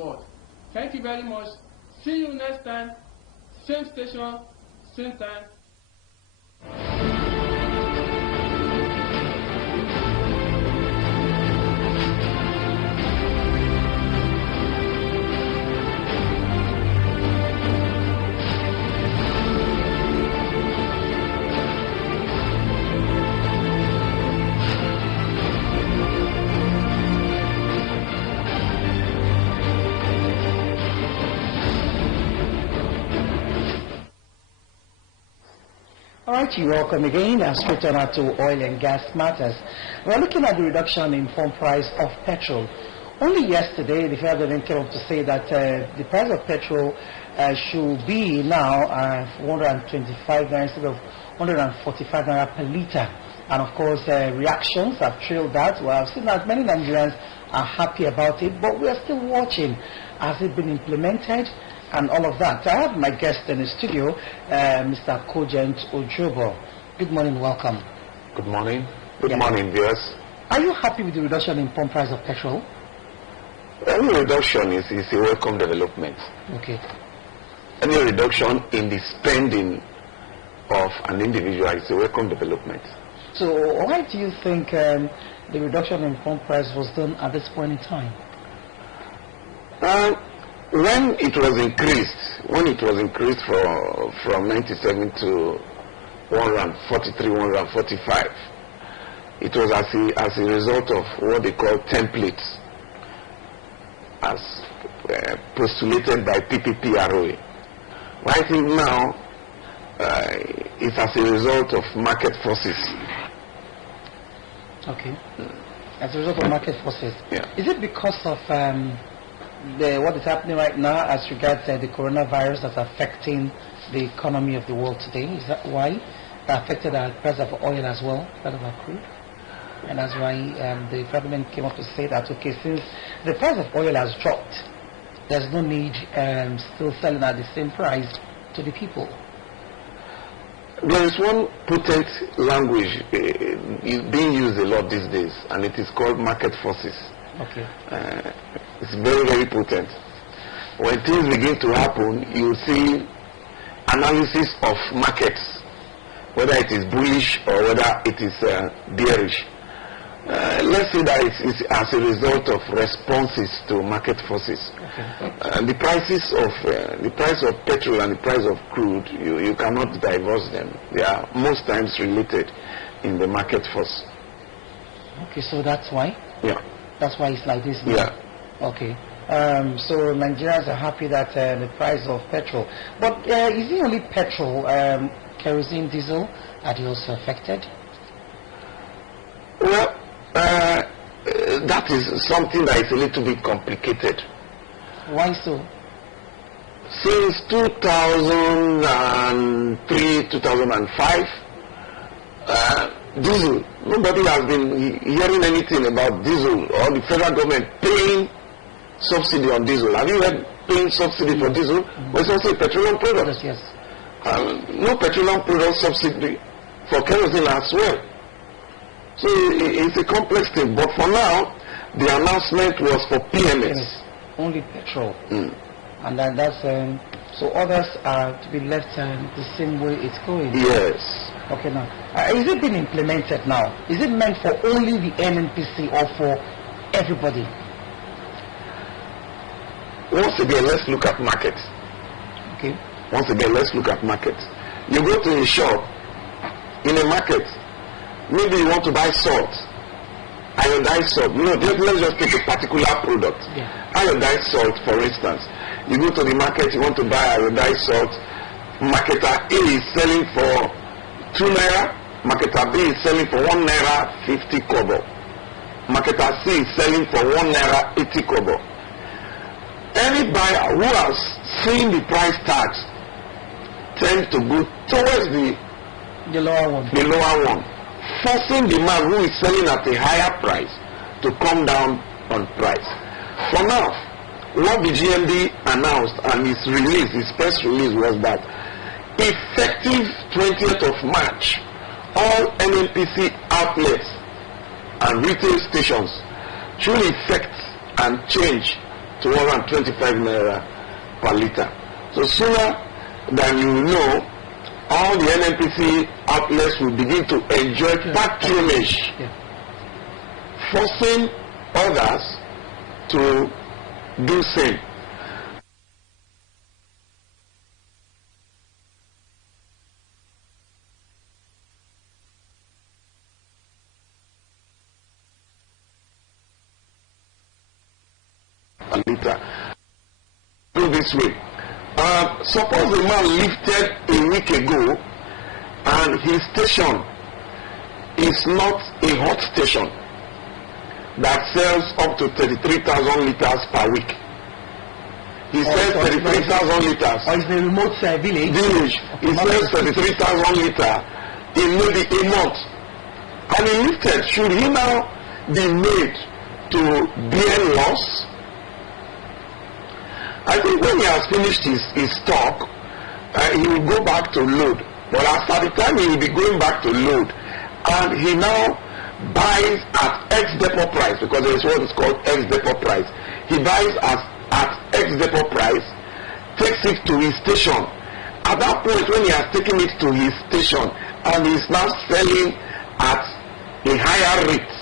world. Thank you very much. See you next time. Same station, same time. All right, you're welcome again. Straight on to oil and gas matters. We're looking at the reduction in pump price of petrol. Only yesterday, the federal government came up to say that the price of petrol should be now 125 naira instead of 145 naira per liter. And of course, reactions have trailed that. Well, I've seen that many Nigerians are happy about it, but we are still watching. Has it been implemented? And all of that. I have my guest in the studio, Mr. Cogent Ojobo. Good morning, welcome. Good morning. Good morning, viewers. Are you happy with the reduction in pump price of petrol? Any reduction is a welcome development. Okay. Any reduction in the spending of an individual is a welcome development. So why do you think the reduction in pump price was done at this point in time? When it was increased from 97 to 143, 145, it was as a result of what they call templates, as postulated by PPPROA. But I think now it's as a result of market forces. Okay. As a result of market forces. Yeah. Is it because of what is happening right now as regards the coronavirus that's affecting the economy of the world today? Is that why that affected our price of oil as well, price of our crude? And that's why the government came up to say that, okay, since the price of oil has dropped, there's no need still selling at the same price to the people. There is one potent language being used a lot these days, and it is called market forces. Okay. It's very, very potent. When things begin to happen, you see analysis of markets, whether it is bullish or whether it is bearish. Let's say that it's as a result of responses to market forces. Okay. The price of petrol and the price of crude, you cannot divorce them. They are most times related in the market force. Okay, so that's why? Yeah. That's why it's like this now? Yeah. Okay. So Nigerians are happy that the price of petrol. But is it only petrol, kerosene, diesel, that is also affected? Well, that is something that is a little bit complicated. Why so? Since 2003, 2005, diesel, nobody has been hearing anything about diesel or the federal government paying subsidy on diesel. Have you heard paying subsidy for diesel? But it's also a petroleum product. Yes. No petroleum product subsidy for kerosene as well. So it's a complex thing. But for now, the announcement was for PMS. Yes. Only petrol. And then that's so others are to be left the same way it's going. Yes. Okay, now is it being implemented now? Is it meant for only the NNPC or for everybody? Once again, let's look at markets. Okay. Once again, let's look at markets. You go to a shop, in a market, maybe you want to buy salt, iodized salt. Let's just take a particular product. Yeah. Iodized salt, for instance. You go to the market, you want to buy iodized salt. Marketer A is selling for 2 naira. Marketer B is selling for 1 naira 50 kobo. Marketer C is selling for 1 naira 80 kobo. Any buyer who has seen the price tags tends to go towards the lower one. The lower one, forcing the man who is selling at a higher price to come down on price. For now, what the GMD announced and his press release was that effective 20th of March, all NNPC outlets and retail stations should effect and change to 125 naira per litre. So sooner than you know, all the NNPC outlets will begin to enjoy patronage, forcing others to do same. A liter. Do this way. Suppose the man lifted a week ago and his station is not a hot station that sells up to 33,000 liters per week. He sells 33,000 liters. Or is the remote village? He sells 33,000 liters in maybe a month. And he lifted. Should he now be made to bear loss? I think when he has finished his stock, he will go back to load. But after the time he will be going back to load, and he now buys at ex-depot price, because there is what is called ex-depot price. He buys at ex-depot price, takes it to his station. At that point, when he has taken it to his station, and he is now selling at a higher rate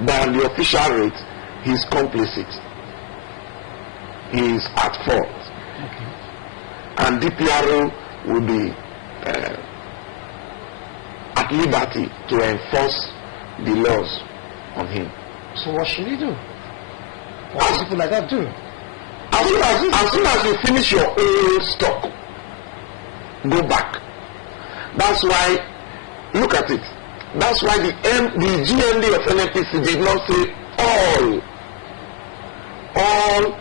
than the official rate, he is complicit. He is at fault. Okay. And DPRO will be at liberty to enforce the laws on him. So what should he do? What do people like that do? As soon as you finish your old stock, go back. That's why, look at it. That's why the GMD of NNPC did not say all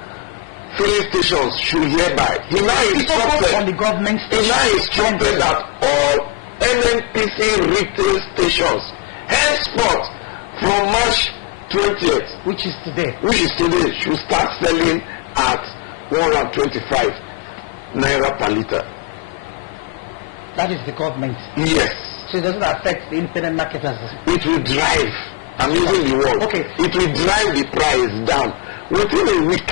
filling stations should hereby. He now instructed on the government station. He now instructed that all NNPC retail stations henceforth from March 20th, which is today, should start selling at 125 naira per litre. That is the government. Yes. So it doesn't affect the independent marketers. It will drive. I'm using the word. Okay. It will drive the price down within a week.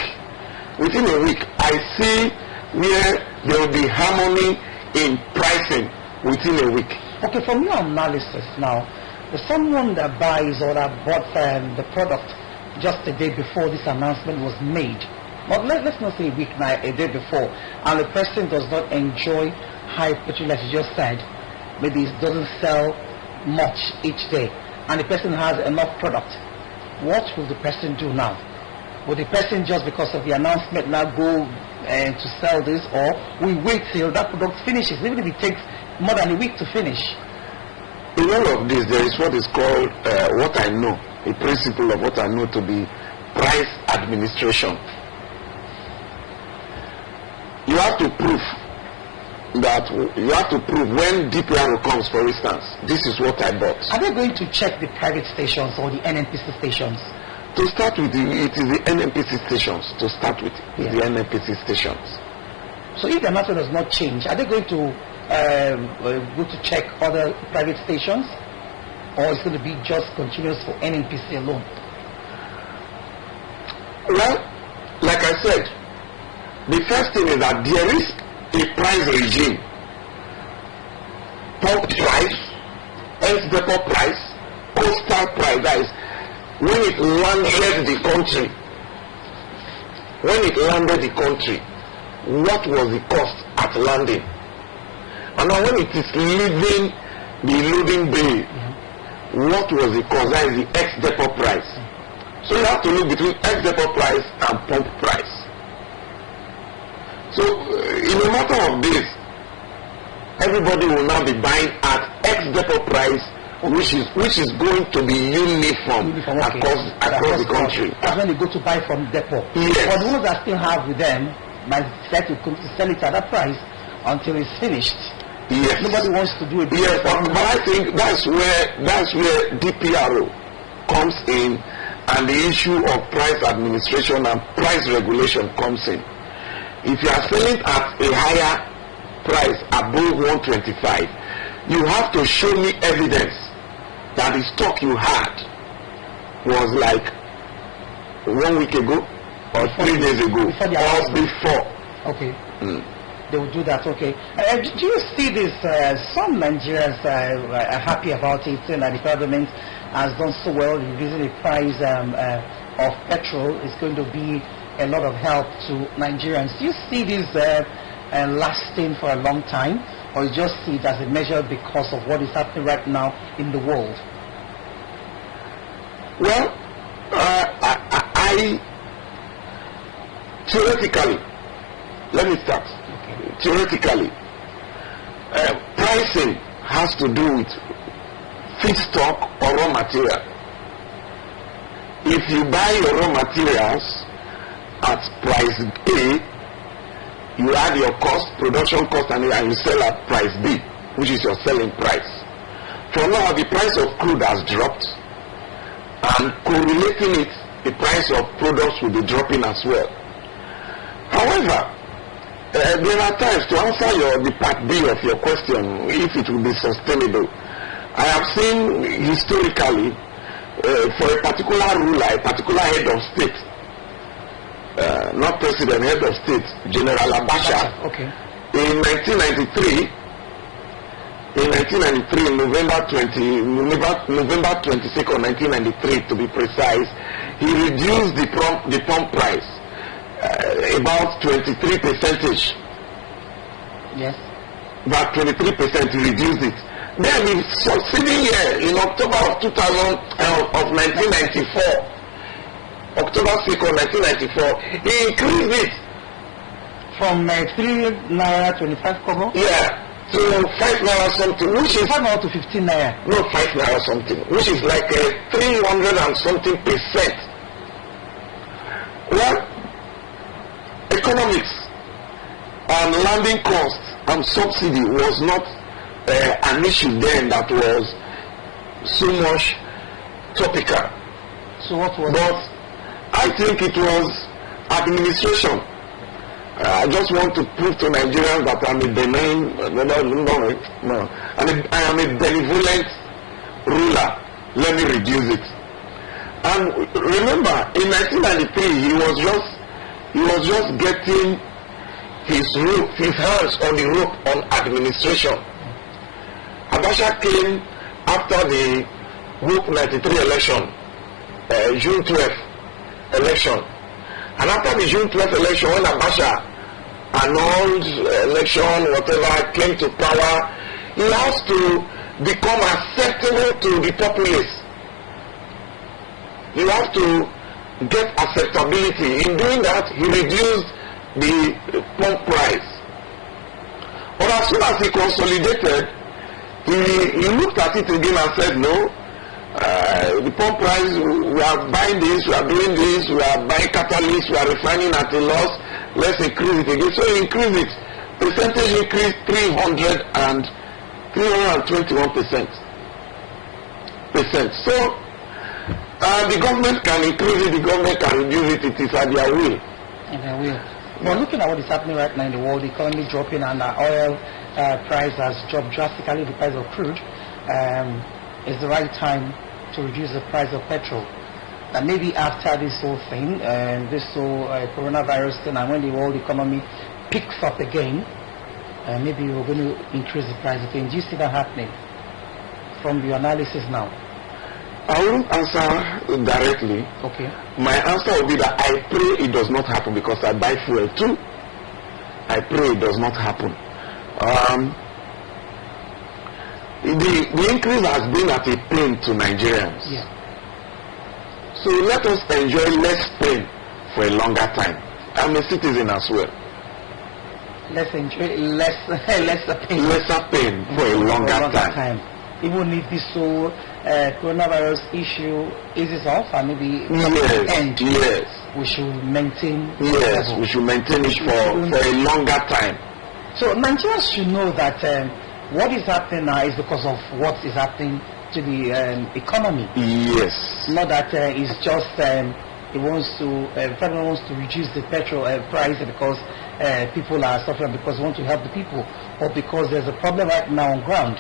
Within a week, I see where there will be harmony in pricing within a week. Okay, from your analysis now, someone that buys or that bought the product just a day before this announcement was made, but let's not say a week now, a day before, and the person does not enjoy high petrol, as you just said, maybe it doesn't sell much each day, and the person has enough product, what will the person do now? Will the person, just because of the announcement, now go to sell this, or we wait till that product finishes, even if it takes more than a week to finish? In all of this, there is what is called what I know, a principle of what I know to be price administration. You have to prove when DPRO comes, for instance, this is what I bought. Are they going to check the private stations or the NNPC stations? To start with, it is the NNPC stations. To start with, the NNPC stations. So if the announcement does not change, are they going to go to check other private stations, or is it going to be just continuous for NNPC alone? Well, like I said, the first thing is that there is a price regime. Pump price, ex-depot price, coastal price. That is, when it landed the country, what was the cost at landing? And now when it is leaving the loading bay, what was the cost? That is the ex-depot price. So you have to look between ex-depot price and pump price. So in a matter of this, everybody will now be buying at ex-depot price, which is going to be uniform across the country. That's when they go to buy from depot. Yes. But the ones that still have with them might decide to sell it at that price until it's finished. Yes. Nobody wants to do it. Yes, but I think that's where DPRO comes in, and the issue of price administration and price regulation comes in. If you are selling at a higher price above 125, you have to show me evidence that the stock you had was like 1 week ago, or 3 days ago, or before. Okay. They will do that, okay. Do you see this, some Nigerians are happy about it, and the government has done so well in reducing the price of petrol. Is going to be a lot of help to Nigerians. Do you see this lasting for a long time, or you just see it as a measure because of what is happening right now in the world? Well, I theoretically, let me start. Okay. Theoretically, pricing has to do with feedstock or raw material. If you buy your raw materials at price A, you add your cost, production cost, and you sell at price B, which is your selling price. For now, the price of crude has dropped, and correlating it, the price of products will be dropping as well. However, there are times, to answer the part B of your question, if it will be sustainable, I have seen historically, for a particular ruler, a particular head of state, not president, head of state, General Abacha, okay. in 1993, November 22nd, 1993 to be precise, he reduced the pump price about 23%. Yes. About 23% he reduced it. Then in succeeding year, in October of 1994, October 2nd, 1994, he increased it from 3 naira 25 kobo. Yeah. So 5 naira something, which is 5 naira to 15 naira. No, 5 naira something, which is like 300 and something percent. Well, economics and landing costs and subsidy was not an issue then that was so much topical. So what was But it? I think it was administration. I just want to prove to Nigerians that I'm a benign, no, I am a benevolent ruler. Let me reduce it. And remember, in 1993, he was just getting his hands on the rope on administration. Abacha came after the Group 93 election, June 12th election. And after the June 12th election, when Abacha annulled election, whatever, came to power, he has to become acceptable to the populace. You have to get acceptability. In doing that, he reduced the pump price. But as soon as he consolidated, he looked at it again and said, no, the pump price, we are buying this, we are doing this, we are buying catalysts, we are refining at a loss, let's increase it again. So he increased it. Percentage increase 321%. So the government can increase it, the government can reduce it, it is at their will. At their will. Well, looking at what is happening right now in the world, the economy dropping and the oil price has dropped drastically, the price of crude, is the right time to reduce the price of petrol. And maybe after this whole thing, this whole coronavirus thing, and when the world economy picks up again, maybe we're going to increase the price again. Do you see that happening from your analysis now? I won't answer directly. Okay. My answer will be that I pray it does not happen because I buy fuel too. I pray it does not happen. The increase has been at a pain to Nigerians. Yeah. So let us enjoy less pain for a longer time. I'm a citizen as well. Let's enjoy lesser pain. Lesser pain for a longer time. Even if this whole coronavirus issue eases off and maybe end, we should maintain. Yes, we should maintain it for a longer time. So Nigerians should know that what is happening now is because of what is happening to the economy. Yes. Not that it's just the government wants to reduce the petrol price because people are suffering because they want to help the people, or because there's a problem right now on ground.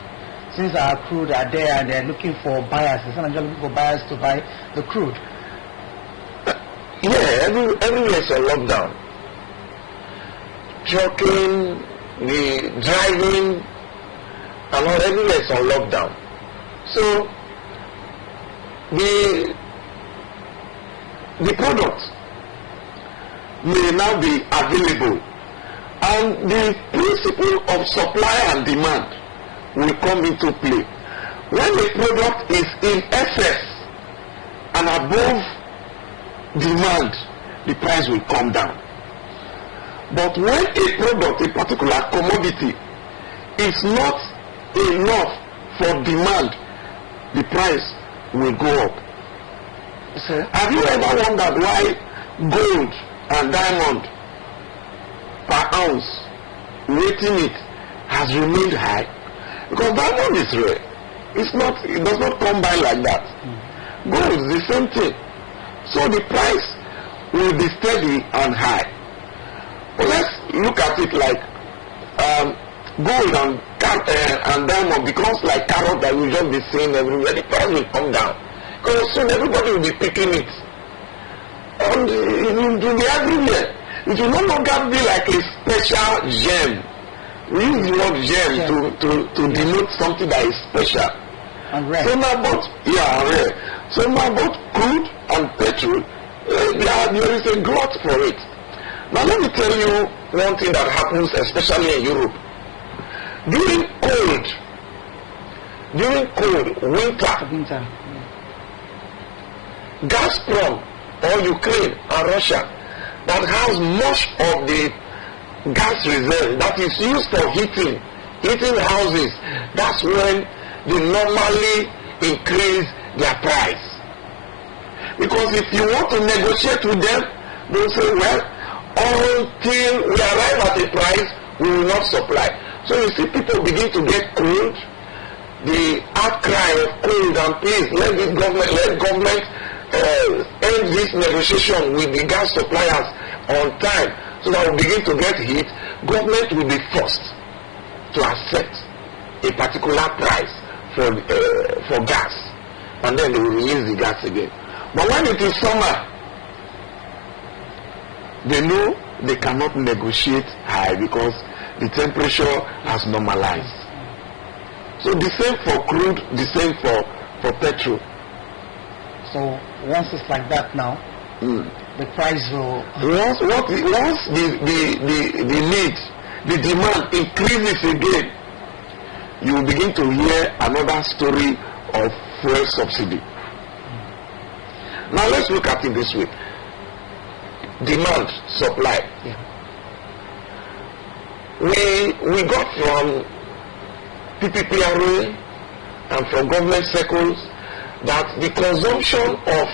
Since our crude are there and they're looking for buyers, they're looking for buyers to buy the crude. Yeah, everywhere is a lockdown. Trucking, the driving, and all, everywhere is on lockdown. So the product may now be available, and the principle of supply and demand will come into play. When the product is in excess and above demand, the price will come down. But when a product, a particular commodity, is not enough for demand, the price will go up. So, have you ever wondered why gold and diamond per ounce, rating it, has remained high? Because diamond is rare. It does not come by like that. Gold is the same thing. So the price will be steady and high. But let's look at it like gold and diamond becomes like carrot that will just be seen everywhere. The price will come down. Because soon everybody will be picking it. And it will be everywhere. It will no longer be like a special gem. We use the word gem to denote something that is special. And rare. So now both, rare. So now both crude and petrol, there is a glut for it. Now let me tell you one thing that happens especially in Europe. During cold, winter, Gazprom or Ukraine and Russia that has much of the gas reserve that is used for heating houses, that's when they normally increase their price. Because if you want to negotiate with them, they'll say, well, until we arrive at a price, we will not supply. So you see people begin to get cold. The outcry of cold and please let government end this negotiation with the gas suppliers on time so that we begin to get heat. Government will be forced to accept a particular price for gas, and then they will release the gas again. But when it is summer, they know they cannot negotiate high because the temperature has normalized. So the same for crude, the same for petrol. So once it's like that now, the price will... Once the demand increases again, you will begin to hear another story of fuel subsidy. Now let's look at it this way. Demand, supply. Yeah. We got from PPPRA and from government circles that the consumption of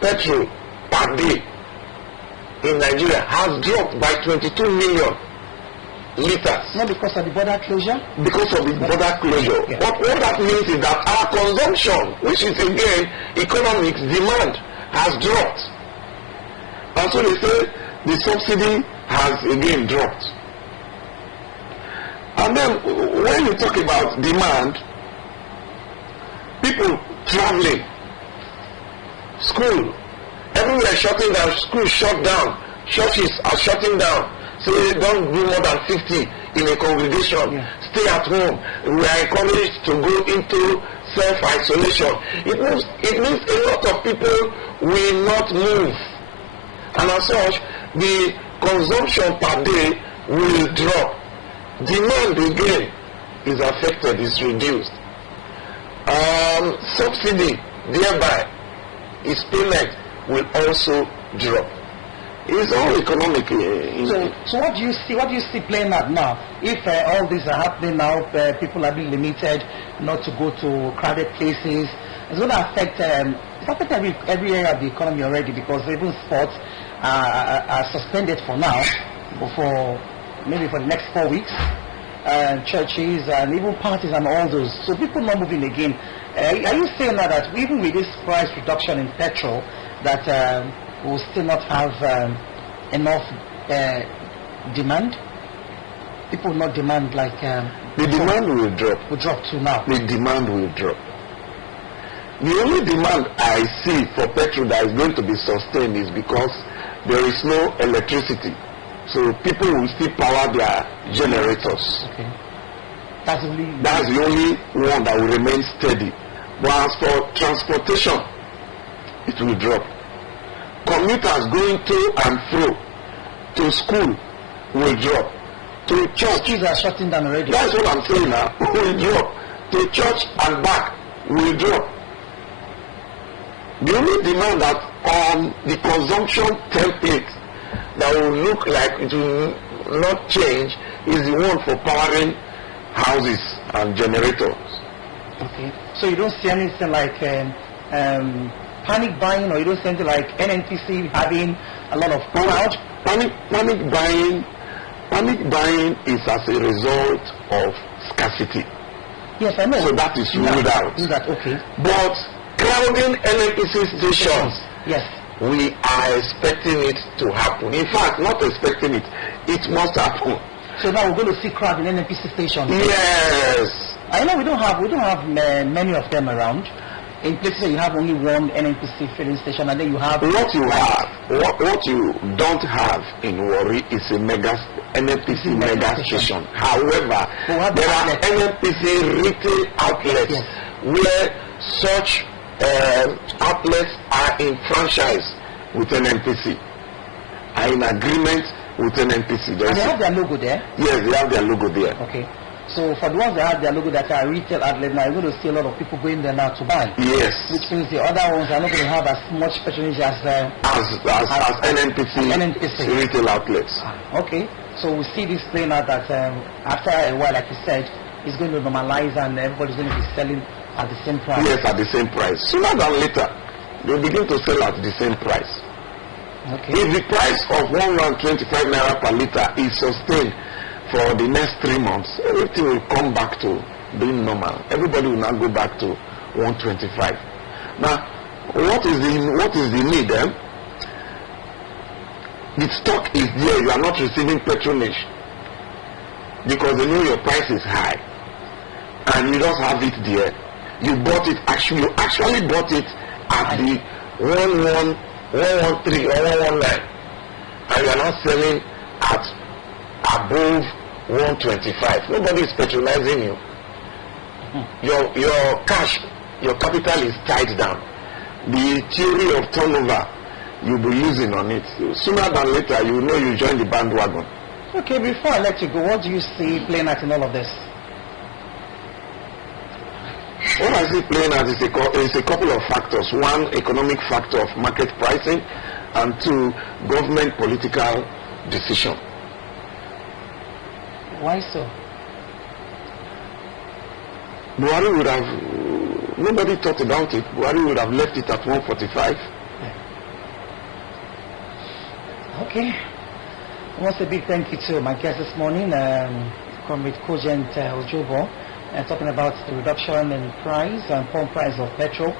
petrol per day in Nigeria has dropped by 22 million liters. Not because of the border closure? Because of the border closure. Yeah. What that means is that our consumption, which is again economics, demand, has dropped. And so they say the subsidy has again dropped. And then when you talk about demand, people traveling, school, everywhere shutting down, school shut down, churches are shutting down. So they don't do more than 50 in a congregation. Yeah. Stay at home. We are encouraged to go into self-isolation. It means a lot of people will not move. And as such, the consumption per day will drop. Demand again is affected, is reduced. Subsidy, thereby, its payment will also drop. It's all economic. So what do you see playing out now? If all these are happening now, people are being limited not to go to crowded places. It's going to affect. It's affecting every area of the economy already, because even sports are suspended for now, for maybe for the next 4 weeks. Churches and even parties and all those. So people not moving again. Are you saying now that even with this price reduction in petrol, that we'll still not have enough demand? People will not demand like... the demand will drop. Will drop to now. The demand will drop. The only demand I see for petrol that is going to be sustained is because there is no electricity. So people will still power their generators. Okay. That's the only one that will remain steady. But as for transportation, it will drop. Commuters going to and fro to school will drop. To church, schools are shutting down already. That's what I'm saying now. Will drop. To church and back will drop. The only demand that on the consumption template that will look like it will not change is the one for powering houses and generators. Okay. So you don't see anything like panic buying, or you don't see anything like NNPC having a lot of crowd? Panic buying is as a result of scarcity. Yes, I know. So that is ruled out. Is that okay? But crowding NNPC stations, yes, we are expecting it to happen. In fact, not expecting it, it must happen. So now we're going to see crowd in NNPC stations. Yes. I know we don't have many of them around. In places where you have only one NNPC filling station, and then you have what you don't have in Warri is a NNPC mega station. However, there are NNPC retail outlets, yes, where such outlets are in franchise with NNPC, are in agreement with NNPC. And they have their logo there? Yes, they have their logo there. Okay. So for the ones that have their logo that are retail outlet, now you're going to see a lot of people going there now to buy. Yes. Which means the other ones are not going to have as much patronage as NNPC retail outlets. Okay. So we see this playing out that after a while, like you said, it's going to normalize and everybody's going to be selling at the same price. Yes, at the same price. Sooner than later, they'll begin to sell at the same price. Okay. If the price of £125 naira per litre is sustained for the next 3 months, everything will come back to being normal. Everybody will now go back to 125. Now, what is the need then? The stock is there. You are not receiving patronage because they know your price is high, and you just have it there. You bought it. You actually bought it at the 113 or 119, and you are not selling at above 125. Nobody is patronizing you. Your cash, your capital is tied down. The theory of turnover you'll be using on it. Sooner than later, you know you join the bandwagon. Okay, before I let you go, what do you see playing out in all of this? What I see playing out is a couple of factors. One, economic factor of market pricing, and two, government political decision. Why so? Buhari would have, nobody thought about it. Buhari would have left it at 145. Okay. Once a big thank you to my guest this morning, Comrade Kojent Ojobo, talking about the reduction in price and pump price of petrol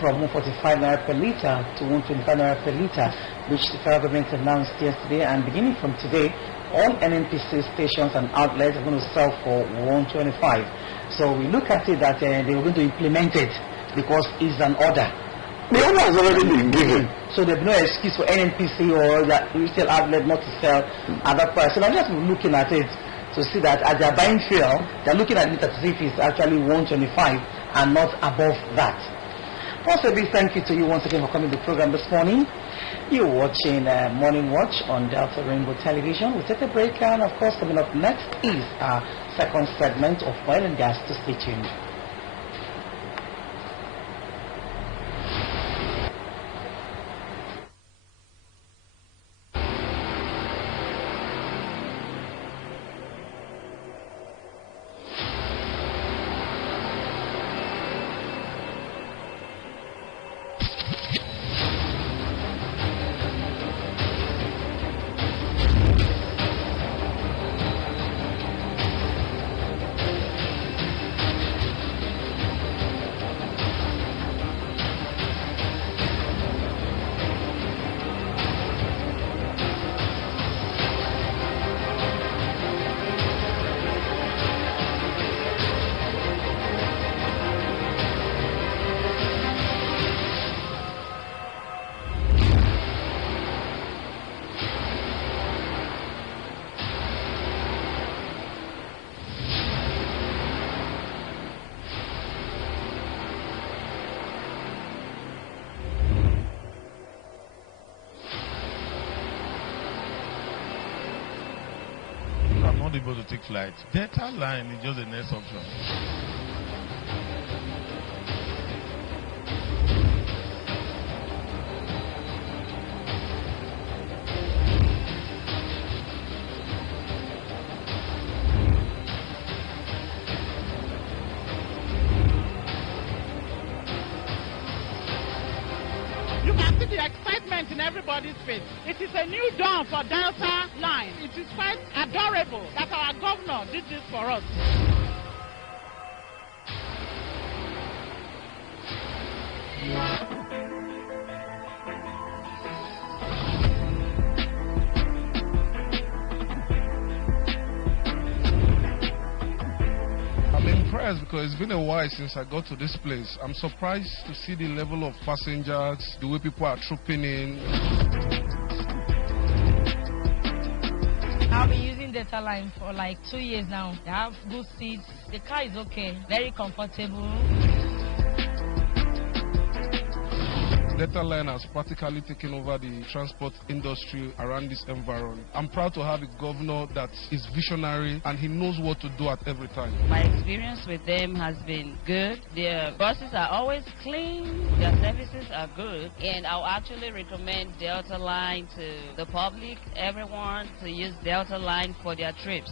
from 145 naira per litre to 125 naira per litre, which the federal government announced yesterday. And beginning from today, all NNPC stations and outlets are going to sell for 125. So we look at it that they were going to implement it because it's an order. The order has already been given. So there's no excuse for NNPC or that retail outlet not to sell at that price. So I'm just looking at it to see that as they're buying fuel, they're looking at it to see if it's actually 125 and not above that. Also, a big thank you to you once again for coming to the program this morning. You're watching Morning Watch on Delta Rainbow Television. We'll take a break, and of course, coming up next is our second segment of Oil and Gas. To stay tuned. not able to take flight. Delta line is just the next option. You can see the excitement in everybody's face. It is a new dawn for Delta Line. It is quite adorable that our governor did this for us. I'm impressed because it's been a while since I got to this place. I'm surprised to see the level of passengers, the way people are trooping in. I've been using Delta Line for like 2 years now. They have good seats. The car is okay, very comfortable. Delta Line has practically taken over the transport industry around this environment. I'm proud to have a governor that is visionary and he knows what to do at every time. My experience with them has been good. Their buses are always clean, their services are good, and I'll actually recommend Delta Line to the public, everyone, to use Delta Line for their trips.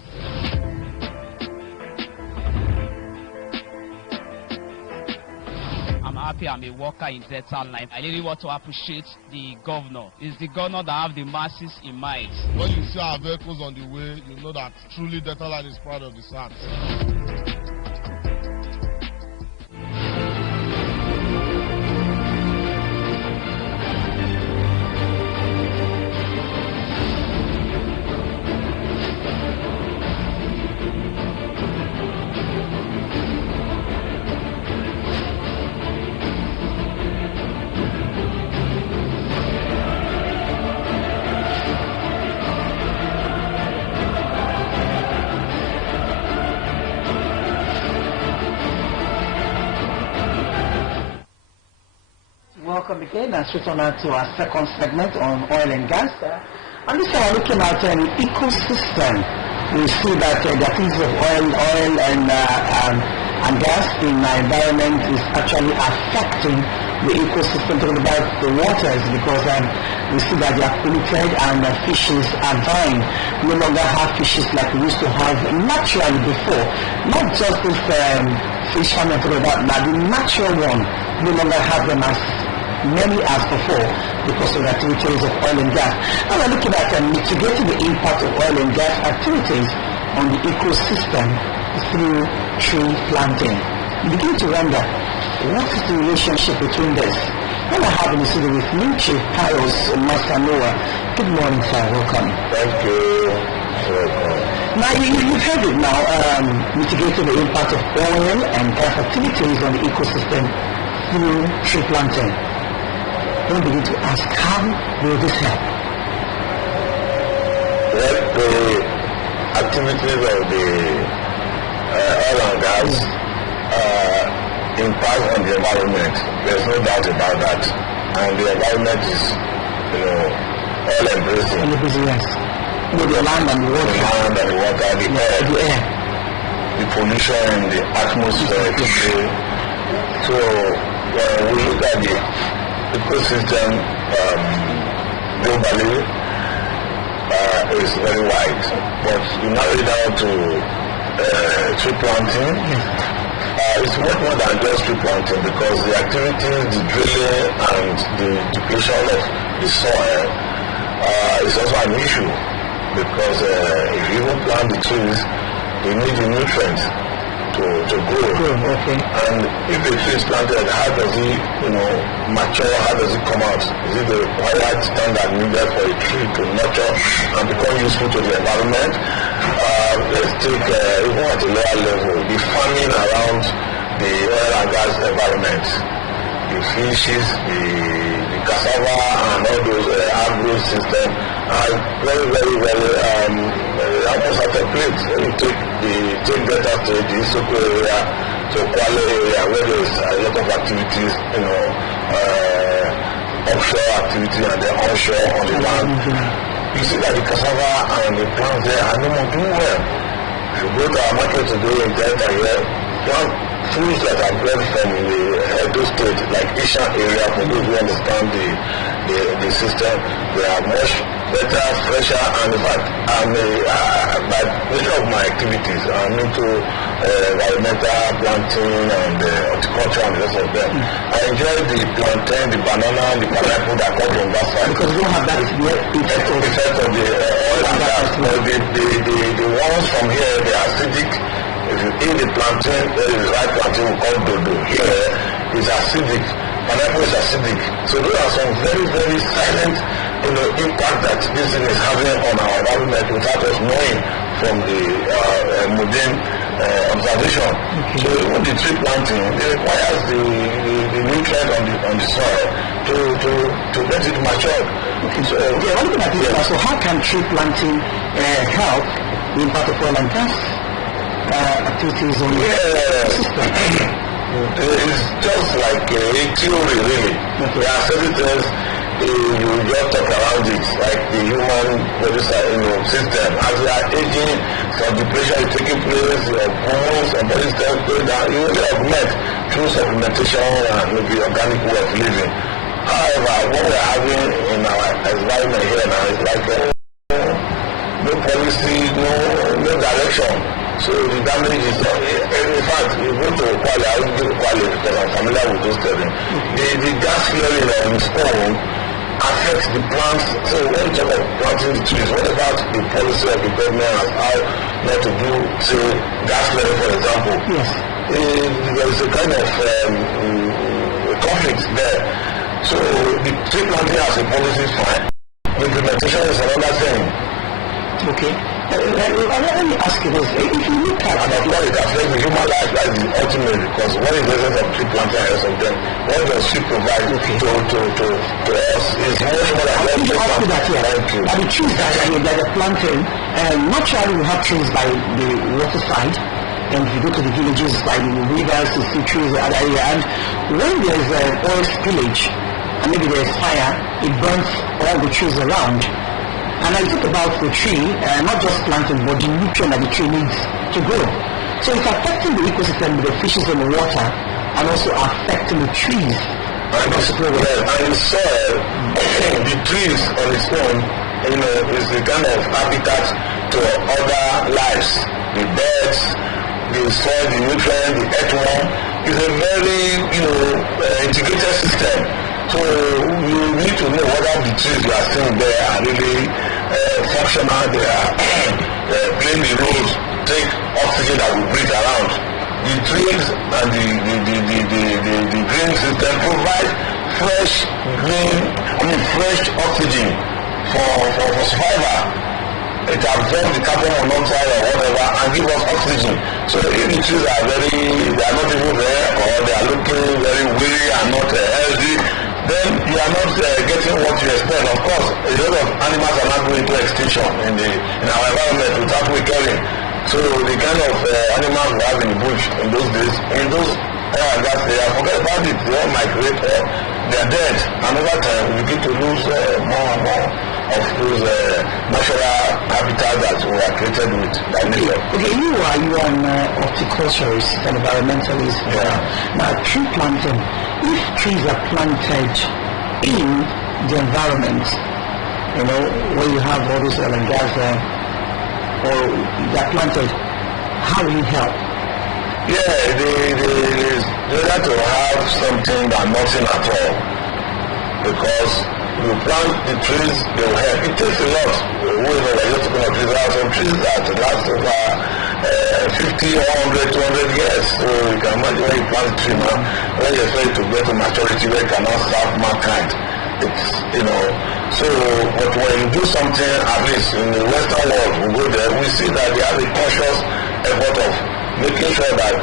I'm happy I'm a worker in Delta Line. I really want to appreciate the governor. It's the governor that have the masses in mind. When you see our vehicles on the way, you know that truly Delta Line is proud of its act. Welcome again, and straight on to our second segment on oil and gas. And this time we're looking at an ecosystem. We see that the activities of oil and gas in our environment is actually affecting the ecosystem, talking about the waters, because we see that they are polluted and fishes are dying. We no longer have fishes like we used to have naturally before. Not just this fish farming, but the natural one, we no longer have them as many as before because of the activities of oil and gas. Now we're looking at mitigating the impact of oil and gas activities on the ecosystem through tree planting. You begin to wonder, what is the relationship between this? And I have in the city with me, Chief Pius Masanoa. Good morning, sir. Welcome. Thank you. Now, you've heard it now, mitigating the impact of oil and gas activities on the ecosystem through tree planting. Then begin to ask, how will this help? Well, the activities of the oil and gas impact on the environment. There's no doubt about that. And the environment is, all embracing. Yes. With the land and the water. The land and the water, the air. The pollution in the atmosphere. So we look at the ecosystem globally is very wide, but you narrow it down to tree planting. It's much more than just tree planting, because the activities, the drilling and the depletion of the soil is also an issue, because if you even plant the trees, they need the nutrients to grow. Okay. And if the tree is planted, how does it, mature? How does it come out? Is it the required standard needed for a tree to nurture and become useful to the environment? Let's take, even at a lower level, the farming around the oil and gas environment. The fishes, the cassava and all those agro systems are very, very, very almost at a plate. When you take data to the Isoko area, to Kwale area, where there is a lot of activities, offshore activity and then onshore on the land. You see that the cassava and the plants there are no more doing well. you go to our market today in Delta here, one foods that are bred from the Edo State, like Asian area, for those who understand the system, they are much better, fresher, and in fact, by nature of my activities, I'm into environmental planting and horticulture and the rest of them. I enjoy the plantain, the banana, the pineapple that come from that side. Because you don't have that effect of the oil and gas. The ones from here, they are acidic. If you eat the plantain, there is right plantain we call dodo. Here is acidic. Pineapple is acidic. So those are some very, very silent impact that this thing is having on our environment without us knowing from the modern observation. Okay. So when the tree planting, it requires the nutrient on the soil to get it matured. Okay. So we're looking at this. So how can tree planting help the impact of oil and gas activities on the system? It's just like a theory, really. Okay. There are certain things you just talk around it, like the human body system. As we are aging, some depletion is taking place, your bones and body system going down. You will augment through supplementation and maybe organic way of living. However, what we are having in our environment here now is like no policy, no direction. So the damage is, in fact, you go to Kwale, I will give Kwale because I'm familiar with those terrains. The gas flaring on its own affects the plants. So when you talk about planting the trees, what about the policy of the government as how not to do, say, gas flaring, for example? Yes. There is a kind of conflict there. So the tree planting as a policy is fine. Implementation is another thing. Okay. Let me ask you this. If you look at and of course it affects the human life, that's the ultimate, because what is the essence of tree planting and rest of them? What does she provide to us is much more than Thank you. But the trees that are planting, naturally we have trees by the waterside, and if you go to the villages by the rivers, you see trees in that area, and when there's oil spillage and maybe there's fire, it burns all the trees around. And I talk about the tree, not just planting, but the nutrient that the tree needs to grow. So it's affecting the ecosystem with the fishes in the water, and also affecting the trees. And the soil, the trees on its own, is the kind of habitat to other lives. The birds, the soil, the nutrient, the earthworm is a very, integrated system. So you need to know whether the trees you are seeing there are really functional, they are playing the roles, take oxygen that we breathe around. The trees and the green system provide fresh oxygen for survival. It absorbs the carbon monoxide or whatever and give us oxygen. So if the trees are not even there, or they are looking very weary and not healthy, then you are not getting what you expect. Of course, a lot of animals are not going to extinction in our environment without we caring. So the kind of animals we have in the bush in those days, in those gas areas, forget about it, they all migrate or they are dead. And over time, we begin to lose more and more of those natural habitat that we are created with by nature. Okay, you are an horticulturist and environmentalist. Yeah. Now, tree planting, if trees are planted in the environment, where you have all this oil and gas or they're planted, how will it help? Yeah, they like to have something than nothing at all, because you plant the trees, they will help. It takes a lot. There are some trees that last over 50, 100, 200 years. So you can imagine when you plant a tree now, when you expect to get to maturity where it cannot serve mankind. So but when you do something, at least in the Western world, we go there, we see that they have a conscious effort of making sure that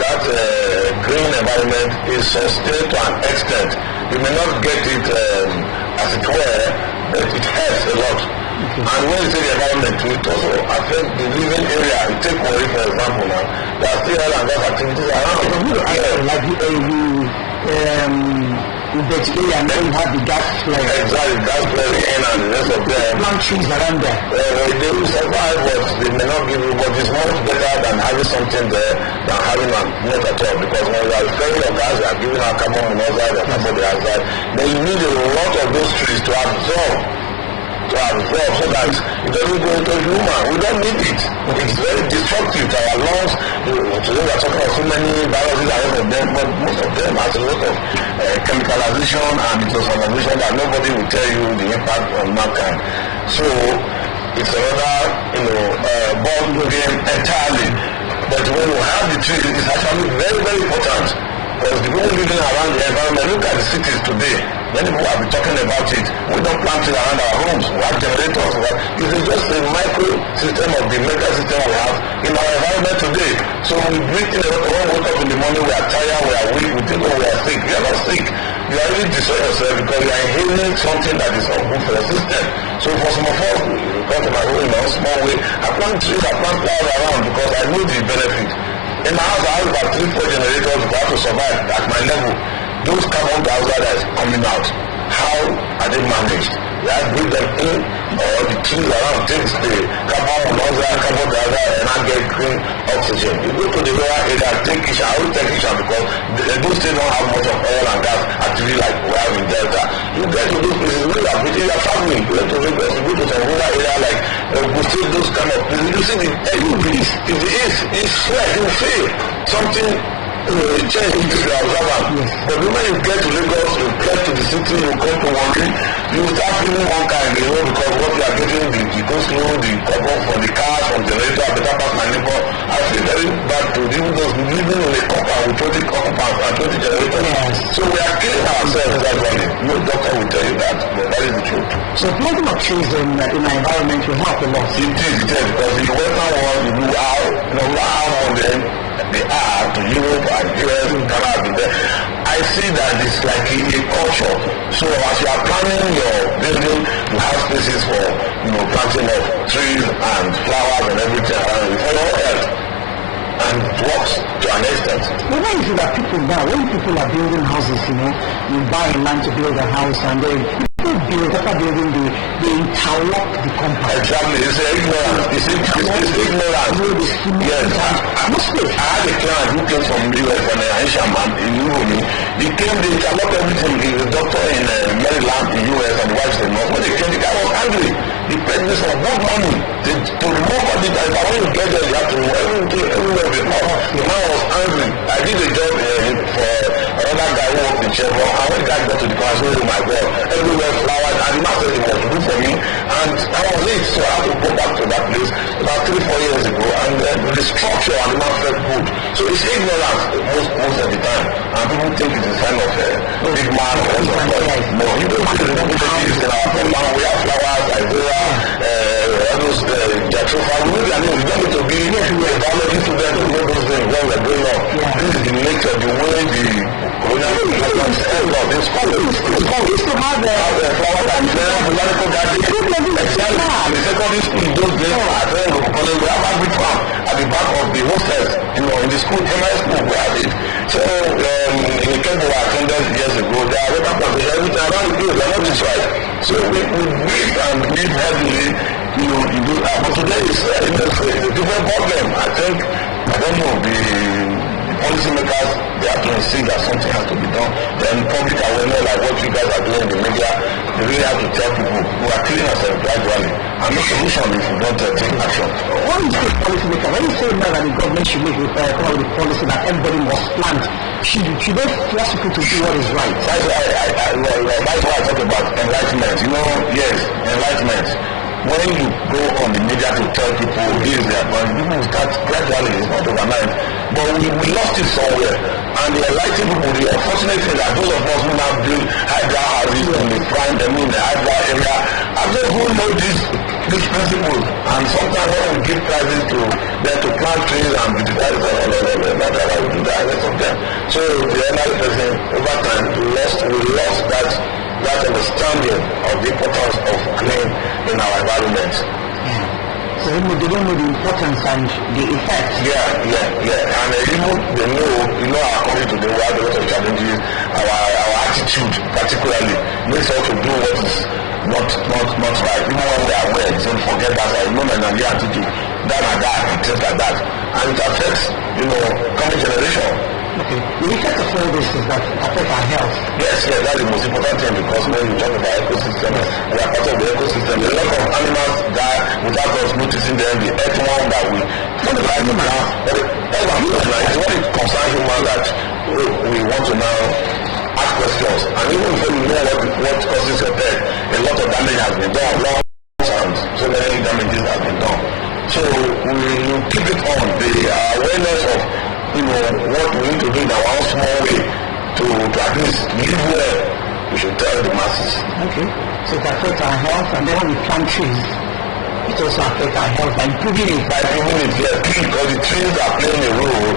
green environment is sustained to an extent. You may not get it as it were, but it helps a lot. Okay. And when you say the environment, it also affects the living area. You take Warri, for example, now. There are still oil and gas activities around. Like basically, and then you have the gas flare. Exactly, gas flaring in and the rest of them. Plant trees around there. They will survive, but they may not give you, but it's much better than having something there than having a not at all. Because when you are flaring your gas, you are giving out carbon monoxide and carbon dioxide. Then you need a lot of those trees to absorb so that it doesn't go into human. We don't need it. It's very destructive to our lungs. Today we are talking about so many viruses, a lot of them, but most of them has a lot of chemicalization and detonation that nobody will tell you the impact on mankind. So it's another, ball game entirely. But when you have the trees, it's actually very, very important. Because the people living around the environment, look at the cities today. Many people have been talking about it. We don't plant it around our homes. We have generators. It is just a micro system of the mega system we have in our environment today. So we breathe in a lot. When we wake up in the morning, we are tired, we are weak, we think, we are sick. We are not sick. You are really destroying yourself because you are inhaling something that is not good for your system. So for some of us, we come to my home in a small way. I plant trees, I plant flowers around because I know the benefit. In my house, I have about 3-4 generators to have to survive at my level. Those carbon dioxide that is coming out, how are they managed? We have to bring them in, or the trees around takes the carbon monoxide, carbon dioxide, and I get green oxygen. You go to the rural area, take Isha. I will take Isha because those states don't have much of oil and gas, actually, like we have in Delta. You get to those places, we are pretty traveling. You go to Lagos, you go to some rural area like Gusti, those kind of places. You see the air, if the east is sweat, you feel something. Change into the observer. But when you get to Lagos, you get to the city, you come to warri, you start feeling one kind, because what you are getting, the go-slow, the carbon from the cars, from the generator, I better pass my neighbor. I feel very bad to even those living in a compound with 20 compounds and 20 generators. Yes. So we are killing ourselves gradually. No doctor will tell you that, but that is the truth. So planting of trees in our environment will help a lot. It is, because the Western world, you are on them. They are to Europe and US and Canada. I see that it's like a culture. So as you are planning your building, you have spaces for planting of trees and flowers and everything around you for your health. And it works to an extent. But why is it that people now, when people are building houses, you buy a land to build a house and then after building they interlock the compound. Exactly, it's ignorance. It's ignorance. Yes. I had a client who came from the US, an Asian man in Uromi. He came, they interlocked everything. He's a doctor in Maryland in the US and wife's in North. When they came, the guy was angry. He paid me some good money to remove all the time. But when you get there, you have to remove everywhere before. The man was angry. I did a job for another guy who worked in Chevron. And when the guy got to the car, I said, oh my God, everywhere flowers. And the man said he was good for me. And that was it. So I had to go back to that place about 3-4 years ago. And the structure and the man felt good. So it's ignorance most of the time. And people think it's a sign of a big man or something. No, you don't see the trees in our land. We have flowers, Isaiah, those Jatropha. We don't need to be a biology student to know those things when we're growing up. This is the nature, the way the colonial development is about. In school, we used to have flowers and botanical garden. In the secondary school, in those days, we have agri farm at the back of the hostels. In the school, primary school, we have it. So, in the camp I attended years ago, there are water plantations, everything around the place, they are not destroyed. So we breathe and live heavily, but today it's a different problem. I don't know, the policymakers, they have to insist that something has to be done. Then public awareness, like what you guys are doing in the media, they really have to tell people we are killing ourselves gradually. And no solution if we don't take action. What is the policymaker? When you say now that the government should make a policy that everybody must plant, should they force people to do what is right? That's why I talk about enlightenment. Yes, enlightenment. When you go on the media to tell people this is their point, people start gradually, it's not overnight. But we lost it somewhere. And the enlightened people, the unfortunate thing that those of us who now build hydra houses in the prime, the hydra area, are those who know these principles. And sometimes when we give prizes to them to plant trees and vitalize not allowed to do that, rest of them. So the elderly person, over time, we lost that understanding of the importance of clean in our environment. So So they don't know the importance and the effects. Yeah. And they know according to them, we have a lot of challenges. Our attitude, particularly, makes us to do what is not right. Even when we are aware, don't forget that I know my Nigerian attitude, that and that, and things like that. And it affects, coming generation. Okay. The effect of all this is that it affects our health. Yes, that's the most important thing, because when you talk about ecosystem, we are part of the ecosystem. A lot of animals die without us noticing them. The earthworm that we put right now, but it's when it concerns human that we want to now ask questions. And even if we know what causes your death, a lot of damage has been done. Long term, so many damages have been done. So we keep it on. The awareness of what we need to do in our own small way to at least live well, we should tell the masses. Okay. So it affects our health, and then when we plant trees, it also affects our health by improving it. Yes, because the trees are playing a role.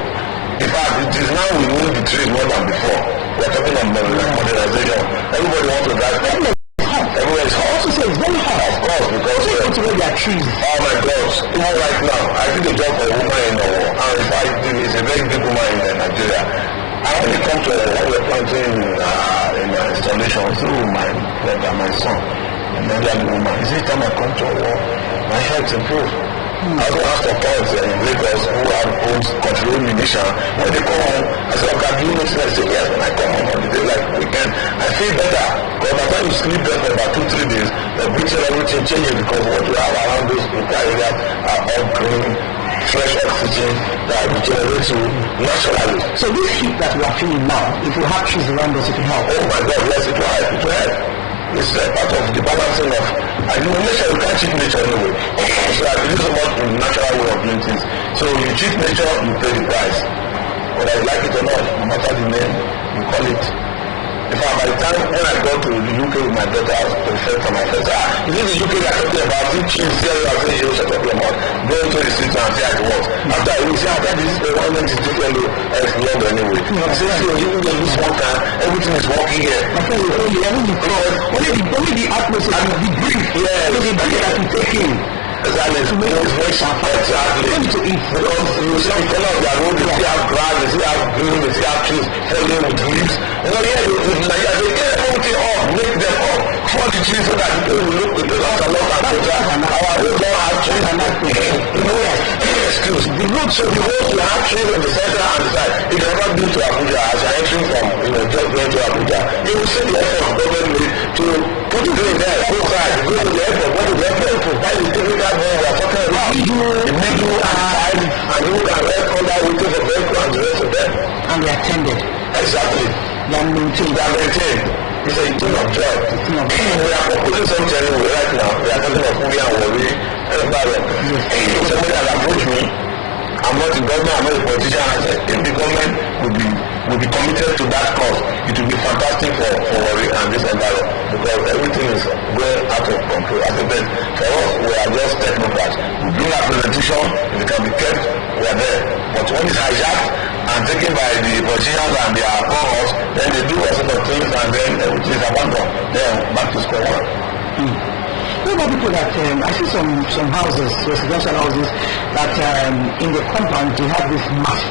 In fact, it is now we need the trees more than before. We are talking about modernization. Everybody wants to drive. Everywhere is hot. Also say it's very hot. Of course, because they want to wear their trees. Oh my God! Even right now, I did a job for a woman in and in fact, it's a very big woman in Nigeria. And when it comes to what we're planting in installations, my son, an elderly woman, is it time I come to work? My health improved. I also asked the parents in Lagos who have owned control munition. When they come home, I said, okay, do you notice? I said, yes, when I come home on the day like weekend, I feel better. Because by the time you sleep there for about 2-3 days, the breathing, everything changes, because what you have around those local areas are all green, fresh oxygen that regenerates you naturally. So this heat that we are feeling now, if we have trees around us, it will help. Oh my God, yes, it will help. It will help. It's part of the balancing of, and you can't cheat nature anyway. So I believe so much in the natural way of doing things. So you cheat nature, you pay the price. Whether you like it or not, no matter the name, you call it. In fact, by the time when I go to the UK with my daughter, I was prepared for my first. Is it the UK that I'm talking about? If she's there, I say, you shut up your mouth. Go into the city and see how it works. After I will say, this is the one that is different as London anyway. Since you get this one time, everything is working here. Only the atmosphere and the breeze. Yeah, the breeze that we take in. Exactly. To make it very sharp. Exactly. To eat. Because you see the color of their road, they see how grass, they see how green, they see how trees falling with leaves. Get everything off, make them off. For the trees so that people will look with the lot and our roads don't have trees and that excuse. The roads will have trees on the center and the side. If you're not due to Abuja, as you're entering from, just going to Abuja, you will see the effort of government to put it in there, both sides, go to the airport, go to the airport, provide the typical way we are talking about. The middle and and you can rest under waiting for vehicle and the rest of them. And they are tended. Exactly. They are maintained. It's a thing of joy. We are proposing something anyway right now. We are talking of Warri and Warri. Somebody has approached me. I'm not the government, I'm not a politician. I said, if the government will be committed to that cause, it will be fantastic for Warri and this environment, because everything is going out of control. I said, but for us, we are just technocrats. We bring our presentation, if it can be kept, we are there. But when it's hijacked and taken by the politicians and their powers, then they do a set of things and then everything is abandoned. Then back to square one. What about people that, I see some houses, residential houses, that in the compound they have this mask.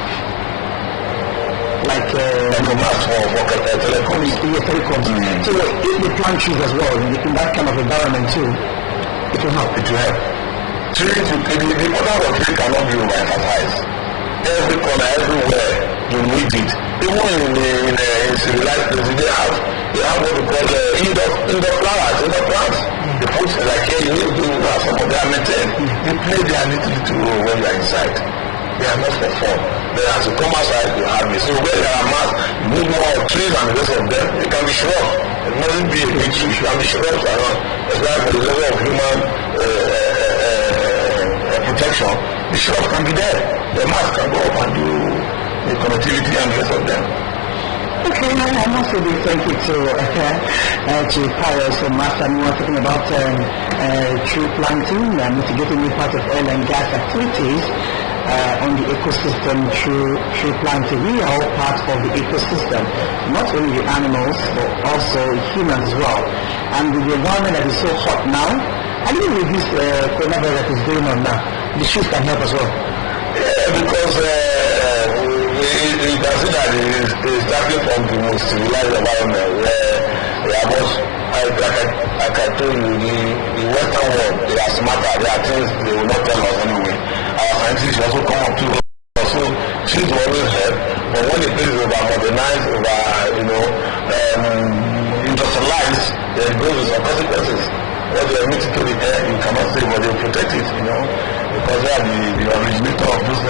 Like a mask for telecoms. Telecoms. So if they plant trees as well, in that kind of environment too, it will help. It will help. Trees, the importance of trees cannot be overemphasized. Every corner, everywhere, you need it. Even in civilized places, they have what we call indoor flowers, indoor plants. The folks like here, you need to do some of them maintained. They play their little role when you are inside. They are not for fun. Then as you come outside, you have it. So where there are mass, you need more trees and the rest of them. It can be shrubs. It mustn't be a big tree. It can be shrubs around. It's like for the level of human protection. The shrubs can be there. The mass can go up and do the connectivity and the rest of them. Okay, I must say thank you to Pius and Master. We were talking about tree planting and mitigating the part of oil and gas activities on the ecosystem through tree planting. We are all part of the ecosystem, not only the animals but also humans as well. And with the environment that is so hot now, And even with this coronavirus that is going on now, the shoes can help as well. Yeah, because you can see that it's starting from the most civilized environment where they are most, like I told you, the Western world, they are smarter, there are things they will not tell us anyway. Our scientists also come up to us, so shoes will always help, but when the place is over modernized, over, industrialized, there goes with some consequences. What they are emitting to the air, you cannot say, but they will protect it, because they are the originator of those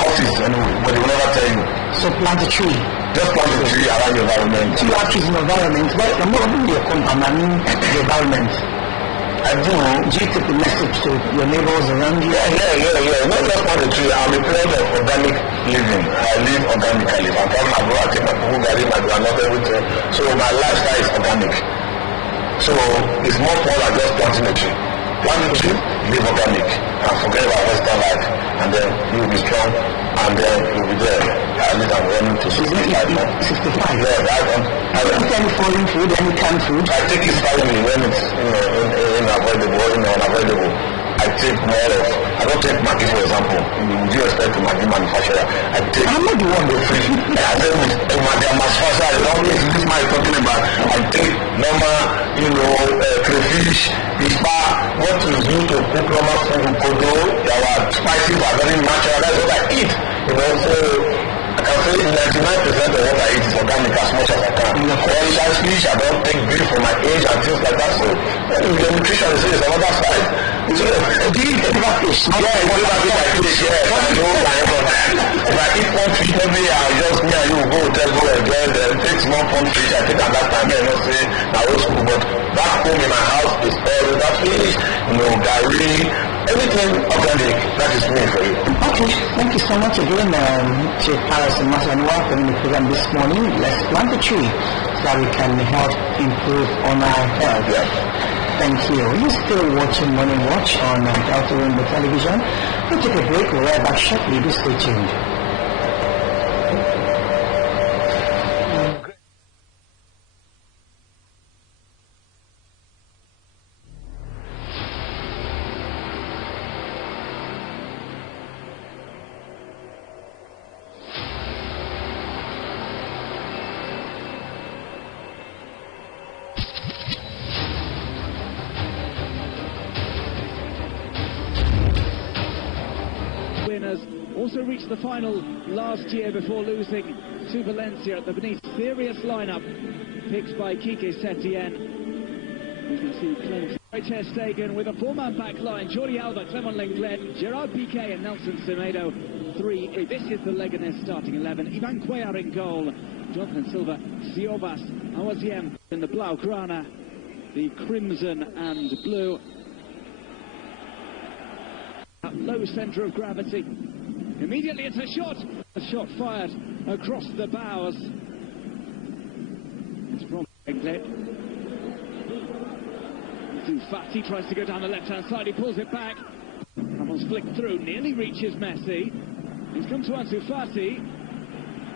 causes anyway, but they will never tell you. So plant a tree. Just plant a tree around the environment. So you have trees in the environment, but you're not only condemning the environment. I do. Do you take the message to your neighbors around you? Yeah. Not just plant a tree. I'm a parent of organic living. I live organically. If I'm traveling abroad, I take my food, I live my grandmother, everything. So my lifestyle is organic. So it's more fun than just planting a tree. Plant a tree, live organic, and forget about Western life, and then you'll be strong, and then you'll be there. At least I'm running to 65 now. 65? Yeah, I don't eat any foreign food, any canned food? I take it sparingly when it's unavoidable. I take more of, I don't take Maggi for example, in due respect to Maggi manufacturer. I'm not the one who free. I say with Maggi manufacturer, I don't know this man is talking about. I take normal, crayfish, ispa, what is due to cook normal food, kodo, our spices are very natural, that's what I eat. So I can say 99% of what I eat is organic as much as I can. Well, fish, I don't take beef for my age and things like that. So the nutrition is another side. So, do you eat liver fish? Yeah, liver fish I fish, yeah. If I eat one fish maybe I'll just me and you go enjoy them, take small pond fish, I take at that time, say now old school, but back home in my house is all liver fish, gari, everything organic. That is me for you. Okay, thank you so much again, Chief Paris and Masanwa for the program this morning. Let's plant a tree so that we can help improve on our health. Yeah. Thank you. You're still watching Morning Watch on Delta Rainbow Television. We'll take a break. We'll be right back shortly. Do stay tuned. Also reached the final last year before losing to Valencia at the Beneath. Serious lineup picked by Quique Setien. You can see plenty. Ter Stegen with a four-man back line. Jordi Alba, Clement Lenglet, Gerard Piqué and Nelson Semedo. 3. This is the Leganés starting 11. Ivan Cuellar in goal. Jonathan Silva, Siobas, Awaziem in the Blaugrana, the crimson and blue. At low centre of gravity. Immediately it's a shot fired across the bows. It's from Lenglet. Fati tries to go down the left-hand side, he pulls it back. Ramos flicked through, nearly reaches Messi. He's come to Ansu Fati.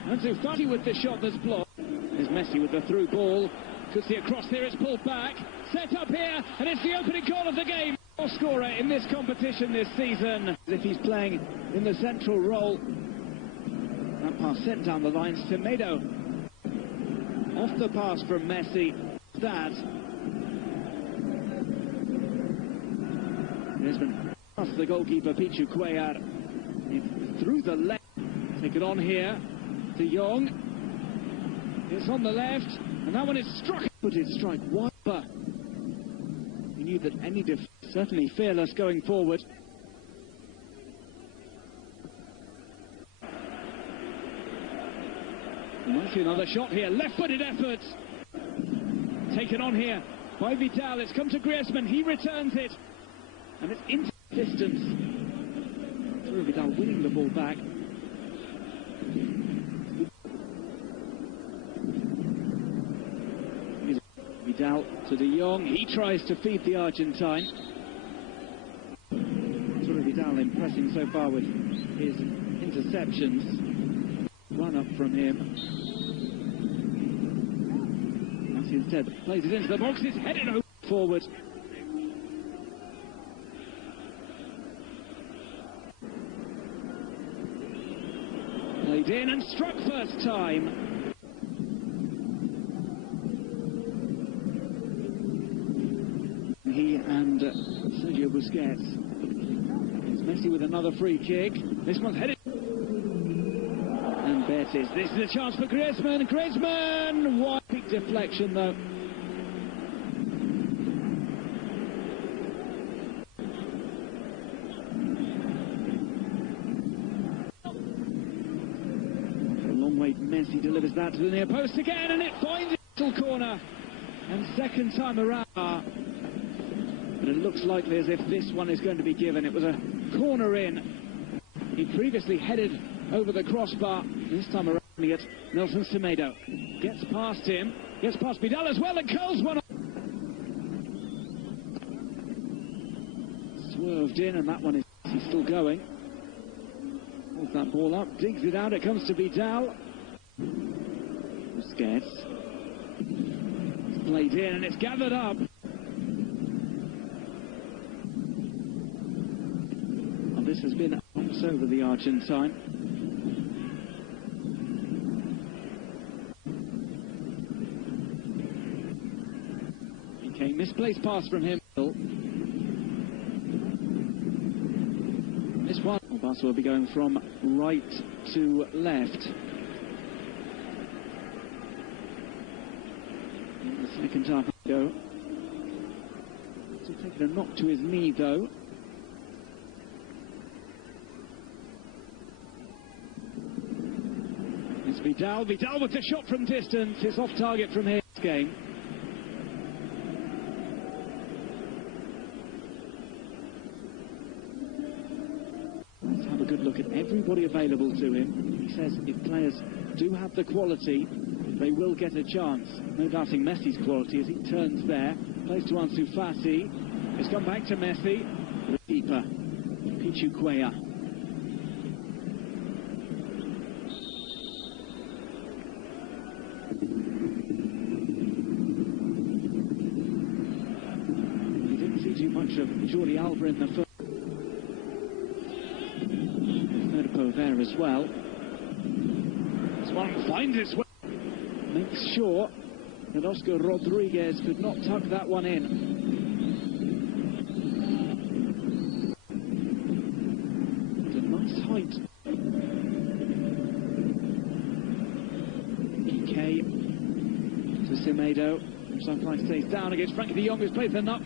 Ansu Fati with the shot that's blocked. There's Messi with the through ball. Could see a cross here, it's pulled back. Set up here, and it's the opening goal of the game. Goal scorer in this competition this season. As if he's playing in the central role. That pass sent down the line. Semedo off the pass from Messi. That. Lisbon past the goalkeeper Pichu Cuellar. Through the left. Take it on here. De Jong. It's on the left. And that one is struck. Footed strike wide. He knew that any certainly fearless going forward. You might see another shot here. Left-footed effort. Taken on here by Vidal. It's come to Griezmann. He returns it. And it's into distance. Through Vidal winning the ball back. Vidal to De Jong. He tries to feed the Argentine. Through Vidal impressing so far with his interceptions. Run up from him. Messi instead plays it into the box. It's headed forward. Played in and struck first time. He and Sergio Busquets. It's Messi with another free kick. This one's headed. And Betis. This is a chance for Griezmann. Griezmann! What big deflection though. A long way. Messi delivers that to the near post again, and it finds its little corner. And second time around. But it looks likely as if this one is going to be given. It was a corner in. He previously headed over the crossbar. This time around it, Nelson Semedo gets past him, gets past Vidal as well, and curls one. Swerved in, and that one is he's still going. Holds that ball up, digs it out, it comes to Vidal. Busquets. It's played in, and it's gathered up. This has been ups over the Argentine. Okay, misplaced pass from him. This one, Barca will be going from right to left. In the second half, go. Still taking a knock to his knee, though. Vidal with a shot from distance. It's off target from here this game. Let's have a good look at everybody available to him. He says if players do have the quality, they will get a chance. No doubting Messi's quality as he turns there. Plays to Ansu Fati. It's come back to Messi. The keeper, Pichu Cuellar. Too much of Jordi Alba in the first. Firpo there as well. This one finds its way. Makes sure that Oscar Rodriguez could not tuck that one in. It's a nice height. Piqué to Semedo. Sunfly stays down against Frankie de Jong, who's played the nut.